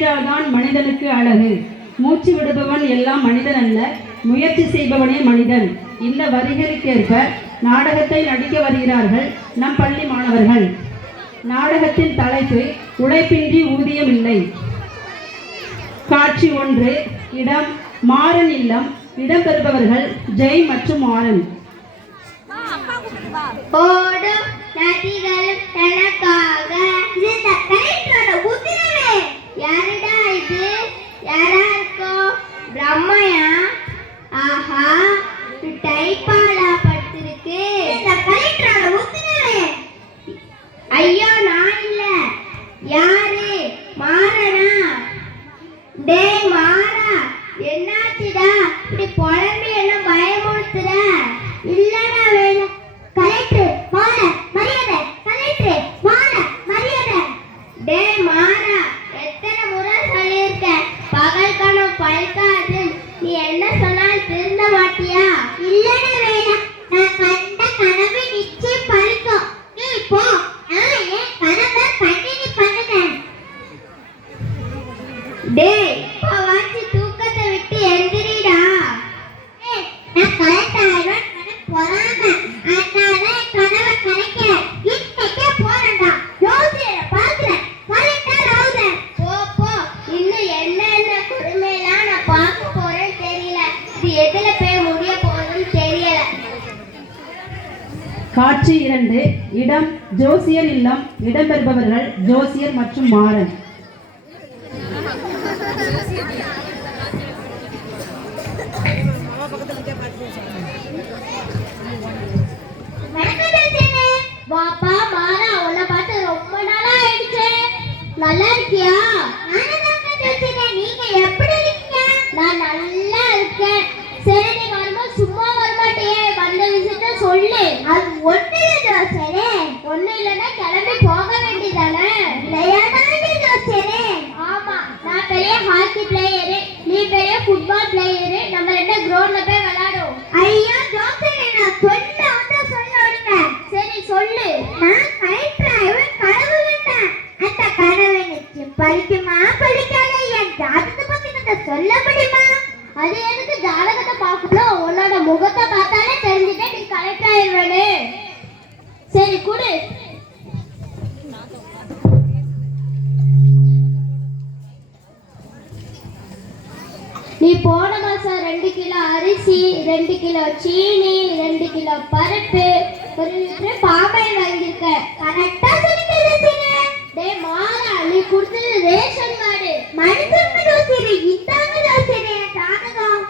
தான் மனிதனுக்கு அழகு. மூச்சு விடுபவன் எல்லாம் மனிதன் அல்ல, முயற்சி செய்பவனே மனிதன். இந்த வரிகளுக்கேற்ப நாடகத்தை நடிக்க வருகிறார்கள் நம் பள்ளி மாணவர்கள். நாடகத்தின் தலைப்பு உழைப்பின்றி ஊதியம் இல்லை. காட்சி 1. இடம் மாறன் இல்லம். இடம்பெறுபவர்கள் ஜெய் மற்றும் மாறன். ஓடும் நதிகளும் தனக்காக இந்த கயிற்றோட உதிரவே யாருடா இது? யாரா இருக்கோம்? பிரம்மையா? ஆஹா, டைப்பாலா படுத்திருக்கு இந்த கயிற்றோட உதிரவே. ஐயோ, நான் இல்ல. யாரு? மாறனா? டேய் மாறா, என்னாச்சுடா இப்படி புலம்பி எல்லாம் பயமுறுத்துற? இல்லடா வேணும். கலெக்டர் மாற மரியாதை, கலெக்டர் மாற மரியாதை. டேய் மாறா, எத்தனை முறை சொல்லியிருக்கேன் பகல் கனவு பழுக்காது. நீ என்ன சொன்னாலும் திருந்த மாட்டியா? இல்லடா வேணும், நான் கண்ட கனவு நிச்சயம் பழுக்கும். நீ போ, நான் என் கனவை கண்டினியூ பண்ணுறேன். டேய் வாட்சி தூக்கத்தை விட்டு எந்திரிடா. நான் கலெக்டர் பொறாம அதனால கனவை கலைக்கிறேன். இன்னைக்கே போறேன்டா. யோசிக்கிற பாக்குறேன் கலெக்டர் ஆகுறேன். போ போ, இன்னும் என்னென்ன கொடுமையெல்லாம் நான் பார்க்க போறேன்னு தெரியல. இது எதுல போய் முடிய போகுதுன்னு தெரியல. காட்சி 2. இடம் ஜோசியர் இல்லம். இடம்பெறுபவர்கள் ஜோசியர் மற்றும் மாறன். வாப்பா மாறா, உன்னை பார்த்து ரொம்ப நாளா ஆயிடுச்சு. நல்லா இருக்கியா? நீங்க எப்படி இருக்கீங்க? நான் நல்லா இருக்கேன். சரி, நீ வரும்போது சும்மா வரமாட்டியே, வந்த விஷயத்த சொல்லு. அது ஒண்ணு இல்லை ஜோசரே. ஒண்ணு இல்லைன்னா கிளம்பி போக வேண்டியதானே? விளையாடாதே ஜோசரே. ஆமா, நான் பெரிய ஹாக்கி பிளேயரு, நீ பெரிய ஃபுட்பால் பிளேயரு. நம்ம ரெண்டு கிரவுண்ட்ல போய் விளையாடுவோம். ஐயோ ஜோசரே, நான் சொல்ல சொல்லுங்க. சரி சொல்லு. நான் கலெக்டர் கனவு கண்டேன். அந்த கனவு நிச்சயம் பழிக்குமா பழிக்காத? என் ஜாதகத்தை பத்தி நான் சொல்ல முடியுமா? அது எனக்கு ஜாதகத்தை பார்க்கணும். உன்னோட முகத்தை பார்த்தாலே தெரிஞ்சுட்டே நீ கலெக்டர் ஆயிடுவேனே. சரி குடு. நீ போன மாசம் 2 கிலோ அரிசி, 2 கிலோ சீனி, 2 கிலோ பருப்பு, 1 லிட்டர் பாமாயில் வாங்கியிருக்க. கரெக்டா சொல்லிட்டு. டேய் மாறா, நீ கொடுத்தது ரேஷன் கார்டு. மனுஷங்க ஜோசியரே, இந்தாங்க ஜோசியரே ஜாதகம்.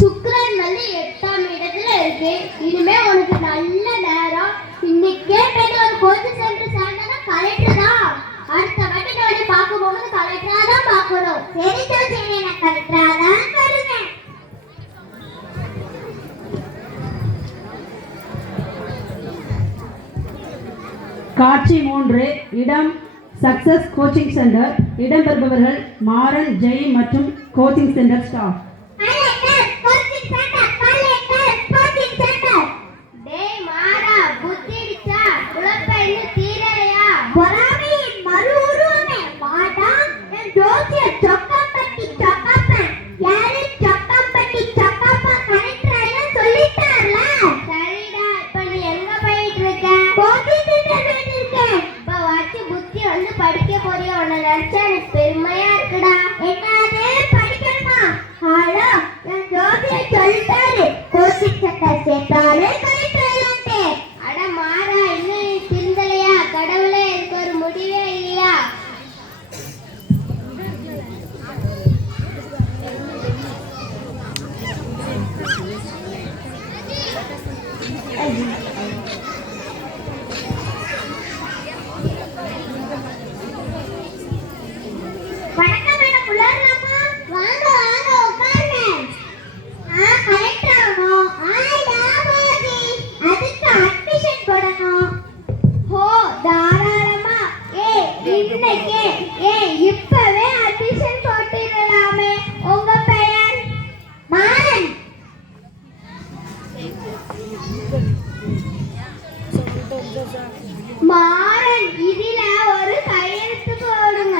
சுக்கிரன் வந்து 8ஆம் இடத்துல இருக்கு. இனிமே உனக்கு நல்ல நேரம். இன்னைக்கே போய் ஒரு கோச்சிங் சென்டர் சேர்ந்தா கலெக்டர் தான். அடுத்த வாட்டி நீ பார்க்கும்போது கலெக்டரா தான் பார்க்கணும். சரி ஜோசியரே, நான் கலெக்டரா தான் வருவேன். காட்சி 3. இடம் சக்சஸ் கோச்சிங் சென்டர். இடம்பெறுபவர்கள் மாறன், ஜெய் மற்றும் கோச்சிங் சென்டர் ஸ்டாஃப். படிக்க போறியா? உன்னை நினைச்சா எனக்கு பெருமையா இருக்குடா. என்னது படிக்கணுமா? ஹலோ, என் ஜோதியை சொல்லிட்டாரு கோச்சிங் சென்டர் சேர்த்தாலே கலெக்டர். அட மாறா, இன்னும் நீ திருந்தலையா? கடவுளே, எனக்கு ஒரு முடிவே இல்லையா? வணக்கம் மேடம், உள்ளாரலாமா? வாங்க வாங்க, உட்காருங்க. கலெக்டர் ஆகணும். அதுக்கு அட்மிஷன் போடணும். ஹோ, தாராளமா. இன்னைக்கே இப்பவே அட்மிஷன் போட்டுடலாமே. உங்க பெயர்? மாறன். மாறன் இதுல ஒரு கையெழுத்து போடுங்க.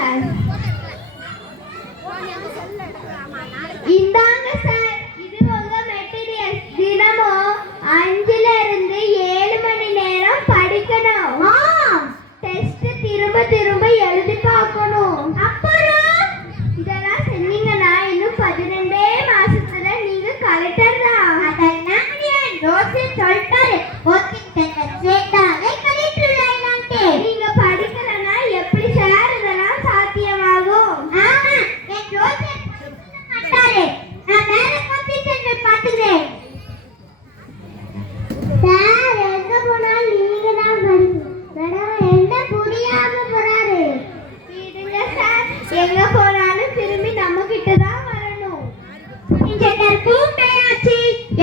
இந்தாங்க சார், இது உங்க மெட்டீரியல். தினமும் 5ல இருந்து 7 மணி நேரம் படிக்கணும். டெஸ்ட் திரும்ப திரும்ப எழுதி பார்க்கணும். அப்புறம் இதெல்லாம் செஞ்சீங்கன்னா இன்னும் 12 மாசத்துல நீங்க கலெக்டர் தான். அதெல்லாம் ரோசில் சொல்லிட்டாரு. நீங்க படிக்கலன்னா எப்படி சார் இதெல்லாம் சாத்தியமாகும்? ஆமா, என் ரோசில் மாட்டாரு. நான் வேற காம்படிஷன் பாத்துக்கிறேன். சார் எங்க போனாலும் நீங்க தான் படிக்கணும். மேடம் என்ன புரியாம போறாரு? விடுங்க சார், எங்க போனாலும் திரும்பி நம்ம கிட்ட தான் வரணும்.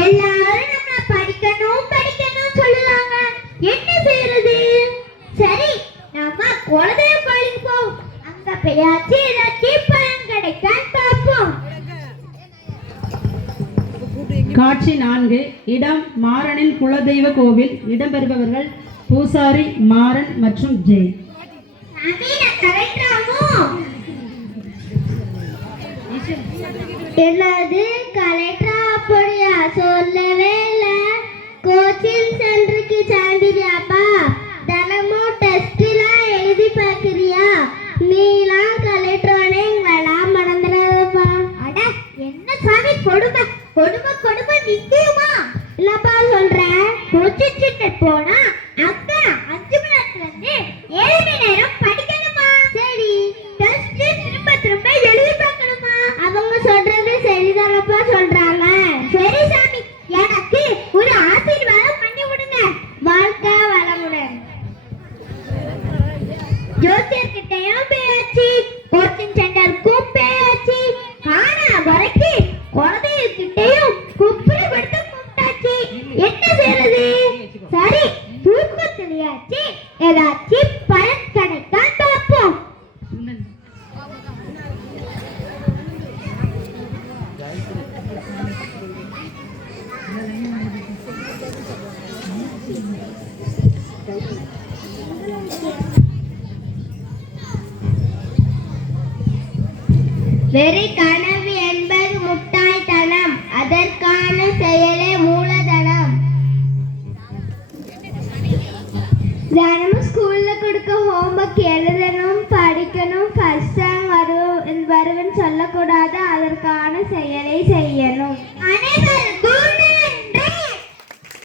எல்லாரும் நம்ம படிக்கணும் படிக்கணும் சொல்லுவாங்க. என்ன செய்யறது? சரி, நம்ம குலதெய்வ கோயிலுக்கு போவோம். அங்க போயாச்சு ஏதாச்சும் பலன் கிடைக்கான்னு பார்ப்போம். காட்சி 4. இடம் மாறனின் குலதெய்வ கோவில். இடம்பெறுபவர்கள் பூசாரி மாறன் மற்றும் ஜெய். என்னது கலெக்டரா? அப்படியா? சொல்லவே இல்லை. கோச்சிங் சென்டருக்கு சேர்ந்துறியாப்பா? தினமும் டெஸ்ட்லாம் எழுதி பார்க்குறியா? நீலாம் கலெக்டரானே எங்களெல்லாம் மறந்துடாதப்பா. அட என்ன சாமி கொடுமை கொடுமை கொடுமை நிச்சயமா இல்லப்பா சொல்றேன். கோச்சிங் சென்டர் போனா அக்கா 5 மணி நேரத்துல இருந்து 7 மணி நேரம் படிக்கணுமா? சரி, டெஸ்ட் திரும்ப திரும்ப எழுதி பார்க்கணுமா? அவங்க சொல்றது சரிதானப்பா சொல்றாங்க. சரி சாமி, எனக்கு ஒரு ஆசீர்வாதம் பண்ணி விடுங்க. வாழ்க்கை வளமுடன். ஜோசியர்கிட்டையும் பேச்சு, கோச்சிங் சென்டருக்கும் பேச்சு, காணா வரைக்கும் குழந்தைகிட்டையும் குப்பிடு படுத்து கூப்பிட்டாச்சு. என்ன செய்யறது? சரி, தூக்கத்திலேயாச்சு ஏதாச்சும் பலன் கிடைக்கான்னு பார்ப்போம். வெறி கனவு என்பது முட்டாள்தனம், அதற்கான செயலே மூலதனம். தினமும் ஸ்கூல்ல கொடுக்க ஹோம்ஒர்க் எழுத